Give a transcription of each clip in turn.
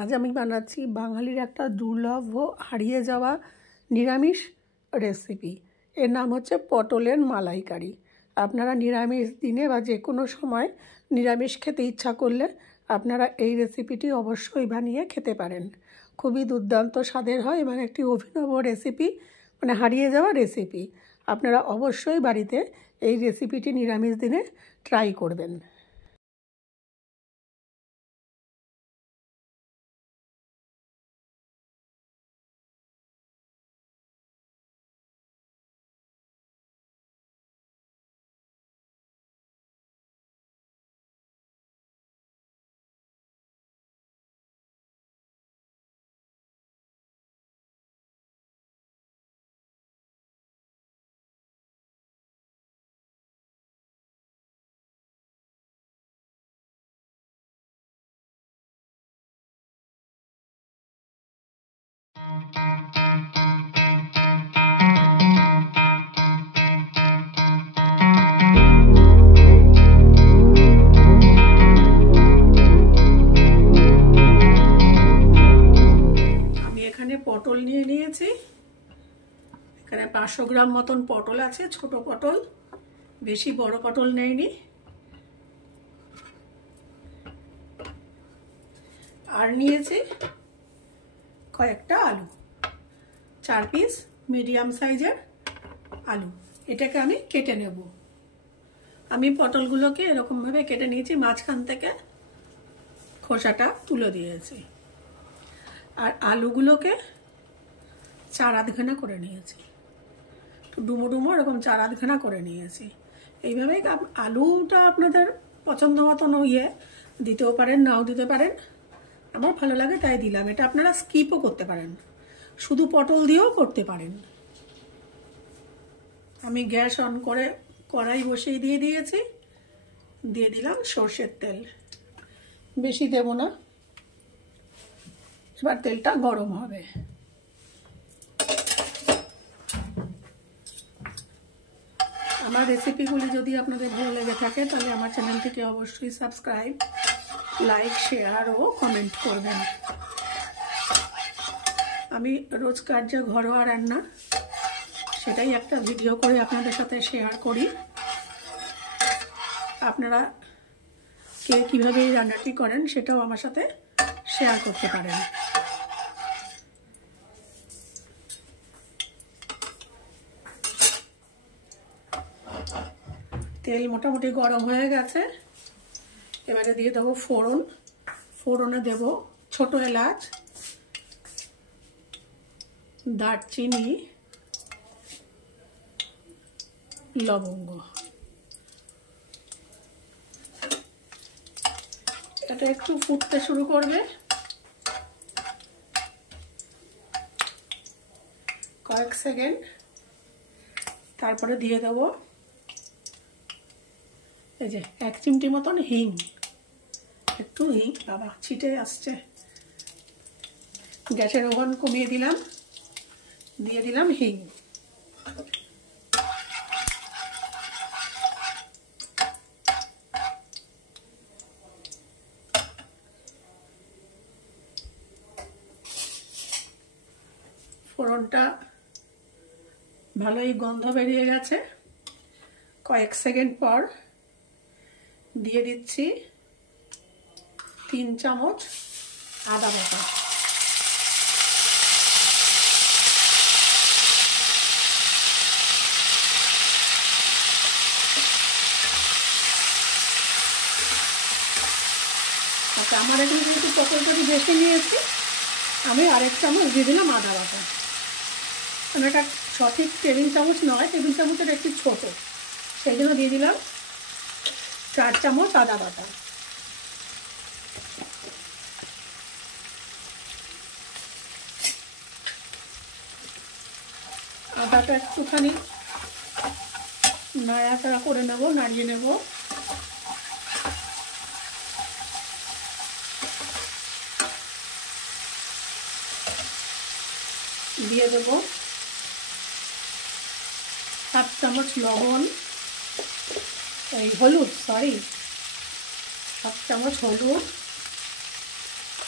আজ আমি বানাচ্ছি বাঙালির একটা দুর্লভ ও হারিয়ে যাওয়া নিরামিষ রেসিপি। এর নাম হচ্ছে পটলের মালাইকারি। আপনারা নিরামিষ দিনে বা যে কোনো সময় নিরামিষ খেতে ইচ্ছা করলে আপনারা এই রেসিপিটি অবশ্যই বানিয়ে খেতে পারেন। খুবই দুর্দান্ত স্বাদের হয় এবং একটি অভিনব রেসিপি, মানে হারিয়ে যাওয়া রেসিপি। আপনারা অবশ্যই বাড়িতে এই রেসিপিটি নিরামিষ দিনে ট্রাই করবেন। পটল নিয়ে নিয়েছি। এখানে 500 গ্রাম মতন পটল আছে, ছোট পটল, বেশি বড় পটল নেইনি। আর নিয়েছি কয়েকটা আলু, 4 পিস মিডিয়াম সাইজের আলু। এটাকে আমি কেটে নেব। আমি পটলগুলোকে এরকমভাবে কেটে নিয়েছি, মাঝখান থেকে খোসাটা তুলে দিয়েছি। আর আলুগুলোকে 4 আধখানা করে নিয়েছি, ডুমো ডুমো এরকম 4 আধখানা করে নিয়েছি। এইভাবেই আলুটা আপনাদের পছন্দ মতন দিতেও পারেন, নাও দিতে পারেন। আমার ভালো লাগে তাই দিলাম। এটা আপনারা স্কিপও করতে পারেন, শুধু পটল দিয়েও করতে পারেন। আমি গ্যাস অন করে কড়াই বসিয়ে দিয়েছি। দিয়ে দিলাম সর্ষের তেল, বেশি দেব না। এবার তেলটা গরম হবে। আমার রেসিপিগুলি যদি আপনাদের ভালো লেগে থাকে তাহলে আমার চ্যানেলটিকে অবশ্যই সাবস্ক্রাইব, লাইক, শেয়ার ও কমেন্ট করবেন। আমি রোজকার যে ঘরোয়া রান্না সেটাই একটা ভিডিও করে আপনাদের সাথে শেয়ার করি। আপনারা কে কীভাবে এই রান্নাটি করেন সেটাও আমার সাথে শেয়ার করতে পারেন। তেল মোটামুটি গরম হয়ে গেছে। এবারে দিয়ে দেবো ফোড়ন। ফোড়নে দেব ছোট এলাচ, দারচিনি, লবঙ্গ। এটা একটু ফুটতে শুরু করবে, কয়েক সেকেন্ড। তারপরে দিয়ে দেব এই যে 1 চিমটি মতন হিং। একটু হিং, বাবা ছিটে আসছে। গ্যাসের ওভেন কমিয়ে দিলাম, দিয়ে দিলাম হিং। ফোড়নটা ভালোই গন্ধ বেরিয়ে গেছে। কয়েক সেকেন্ড পর দিয়ে দিচ্ছি 3 চামচ আদা বাটা। আচ্ছা, আমার এখানে যেহেতু পটলটাটি বেশি নিয়েছি, আমি 1 চামচ দিয়ে দিলাম আদা বাটা। মানে এটা সঠিক টেবিল চামচ নয়, টেবিল চামচের একটু ছোট, সেই জন্য দিয়ে দিলাম 4 চামচ আদা বাটা। আদাটা একটুখানি নাড়াচাড়া করে নেব, নাড়িয়ে নেব। দিয়ে দেব 7 চামচ লবণ, এই হলুদ, 7 চামচ হলুদ,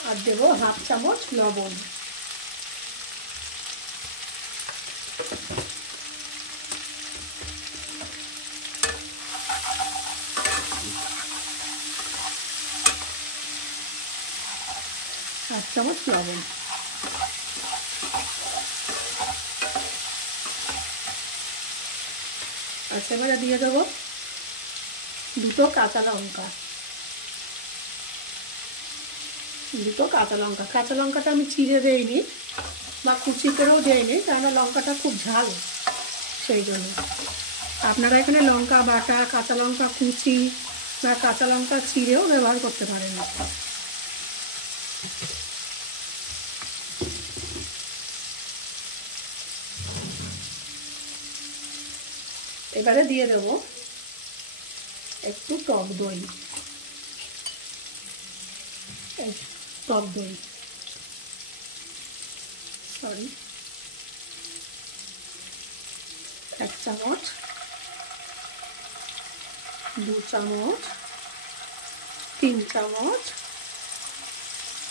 আর দেব হাফ চামচ লবণ। হাফ চামচ লবণ। আচ্ছা, এবারে দিয়ে দেবো দুটো কাঁচা লঙ্কা। কাঁচা লঙ্কাটা আমি চিড়ে দেইনি বা কুচি করেও দেইনি, কেননা লঙ্কাটা খুব ঝাল, সেই জন্য। আপনারা এখানে লঙ্কা বাটা, কাঁচা লঙ্কা কুচি বা কাঁচা লঙ্কা চিড়েও ব্যবহার করতে পারেন। এবারে দিয়ে দেব একটু টক দই। সরি, 1 চামচ, 2 চামচ, 3 চামচ,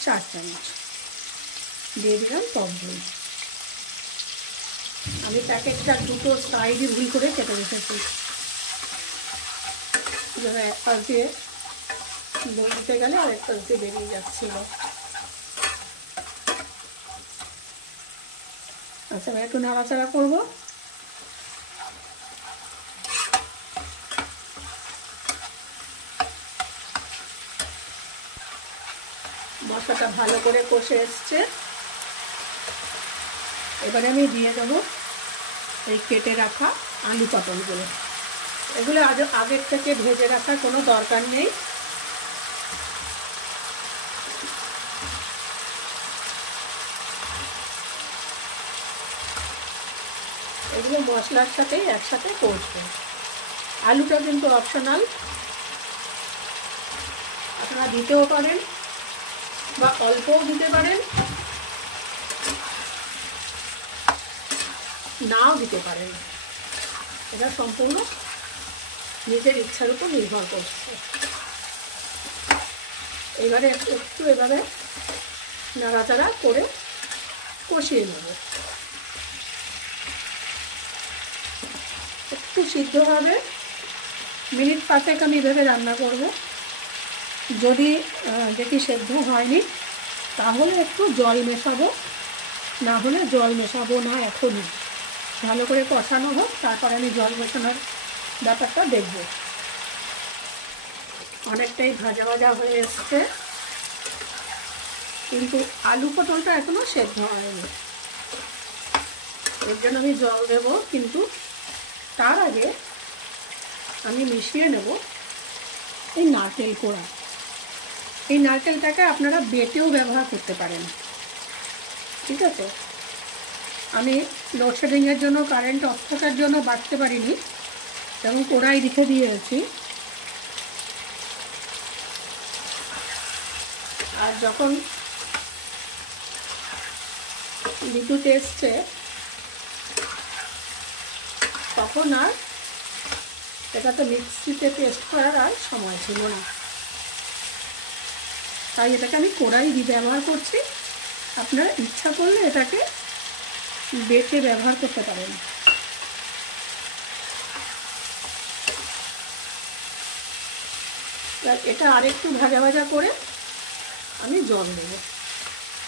4 চামচ দিয়ে দিলাম টক দই। আমি প্যাকেটটা দুটো সাইডে ভুল করে কেটে রেখেছি, এক পাশ দিয়ে দই দিতে গেলে আর এক পাশ দিয়ে বেরিয়ে যাচ্ছিল। আচ্ছা, আমি একটু নাড়াচাড়া করবো। মশলাটা ভালো করে কষে এসছে। এবারে আমি দিয়ে দেবো এই কেটে রাখা আলু পটলগুলো। এগুলো আগের থেকে ভেজে রাখার কোনো দরকার নেই। এগুলো মশলার সাথেই একসাথে কষবে। আলুটা কিন্তু অপশনাল, আপনারা দিতেও পারেন বা অল্পও দিতে পারেন, নাও দিতে পারেন। এটা সম্পূর্ণ নিজের ইচ্ছার উপর নির্ভর করছে। এবারে একটু এভাবে নাড়াচাড়া করে কষিয়ে নেব। একটু সিদ্ধ হবে, মিনিট 5 আমি এভাবে রান্না করব। যদি যেটি সেদ্ধ হয়নি তাহলে একটু জল মেশাবো, না হলে জল মেশাবো না এখনই। ভালো করে কষানো হোক, তারপরে আমি জল মেশানোর ব্যাপারটা দেখব। অনেকটাই ভাজা ভাজা হয়ে এসছে, কিন্তু আলু পটলটা এখনো সেদ্ধ হয়নি। এর জন্য আমি জল দেব, কিন্তু তার আগে আমি মিশিয়ে নেব এই নারকেল কোড়া। এই নারকেলটাকে আপনারা বেটেও ব্যবহার করতে পারেন, ঠিক আছে। আমি লোডশেডিংয়ের জন্য, কারেন্ট অফ থাকার জন্য বাটতে পারিনি, যেমন কোড়াই রেখে দিয়েছি। আর যখন বিদ্যুৎ এসছে তখন আর এটাতে মিক্সিতে পেস্ট করার আর সময় ছিল না, তাই এটাকে আমি কোড়াই ব্যবহার করছি। আপনারা ইচ্ছা করলে এটাকে বেটে ব্যবহার করতে পারেন। এটা আরেকটু ভাজা ভাজা করে আমি জল দেব।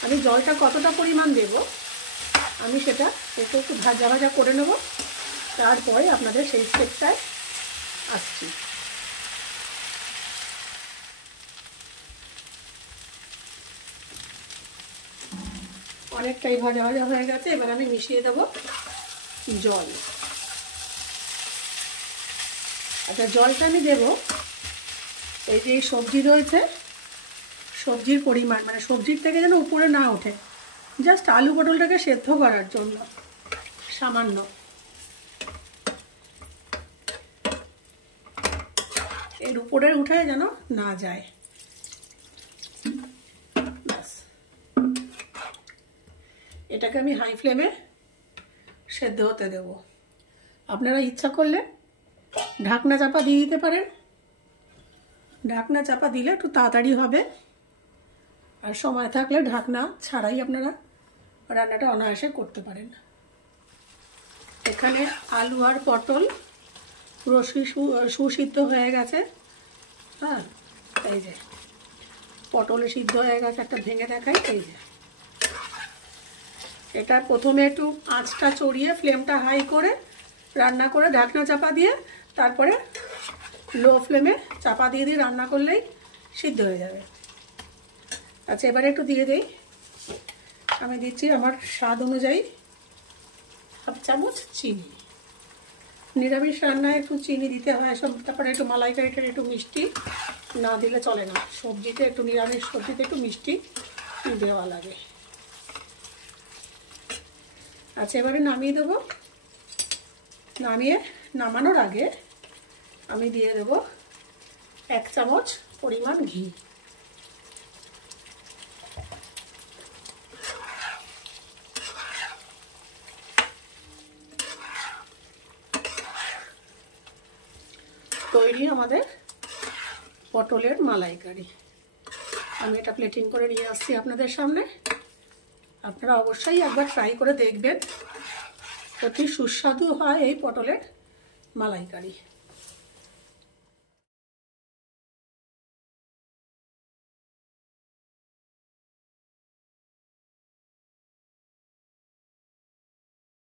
আমি জলটা কতটা পরিমাণ দেব আমি সেটা একটু ভাজা ভাজা করে নেব, তারপরে আপনাদের সেই স্টেপটায় আসছি। অনেকটাই ভাজা ভাজা হয়ে গেছে, এবার আমি মিশিয়ে দেব জল। আচ্ছা, জলটা আমি দেব এই যে সবজি রয়েছে, সবজির পরিমাণ, মানে সবজির থেকে যেন উপরে না ওঠে, জাস্ট আলু পটলটাকে সেদ্ধ করার জন্য সামান্য। এর উপরে উঠে যেন না যায়, ব্যাস। এটাকে আমি হাই ফ্লেমে সেদ্ধ হতে দেব। আপনারা ইচ্ছা করলে ঢাকনা চাপা দিয়ে দিতে পারেন। ঢাকনা চাপা দিলে একটু তাড়াতাড়ি হবে, আর সময় থাকলে ঢাকনা ছাড়াই আপনারা রান্নাটা অনায়াসে করতে পারেন। এখানে আলু আর পটল পুরো সুসিদ্ধ হয়ে গেছে। হ্যাঁ, এই যে পটলে সিদ্ধ হয়ে গেছে, একটা ভেঙে দেখাই। এই যে এটা প্রথমে একটু আঁচটা চড়িয়ে ফ্লেমটা হাই করে রান্না করে ঢাকনা চাপা দিয়ে তারপরে লো ফ্লেমে চাপা দিয়ে দিয়ে রান্না করলেই সিদ্ধ হয়ে যাবে। আচ্ছা, এবারে একটু দিয়ে দিই। আমি দিচ্ছি আমার স্বাদ অনুযায়ী হাফ চামচ চিনি। নিরামিষ রান্নায় একটু চিনি দিতে হয় সব। তারপরে একটু মালাইকারিটার একটু মিষ্টি না দিলে চলে না। সবজিতে একটু নিরামিষ সবজিতে একটু মিষ্টি দেওয়া লাগে। আচ্ছা, এবারে নামিয়ে দেবো। নামানোর আগে আমি দিয়ে দেবো 1 চামচ পরিমাণ ঘি। তৈরি আমাদের পটলের মালাইকারি। আমি এটা প্লেটিং করে নিয়ে আসছি আপনাদের সামনে। আপনারা অবশ্যই একবার ট্রাই করে দেখবেন। অতি সুস্বাদু হয় এই পটলের মালাইকারি।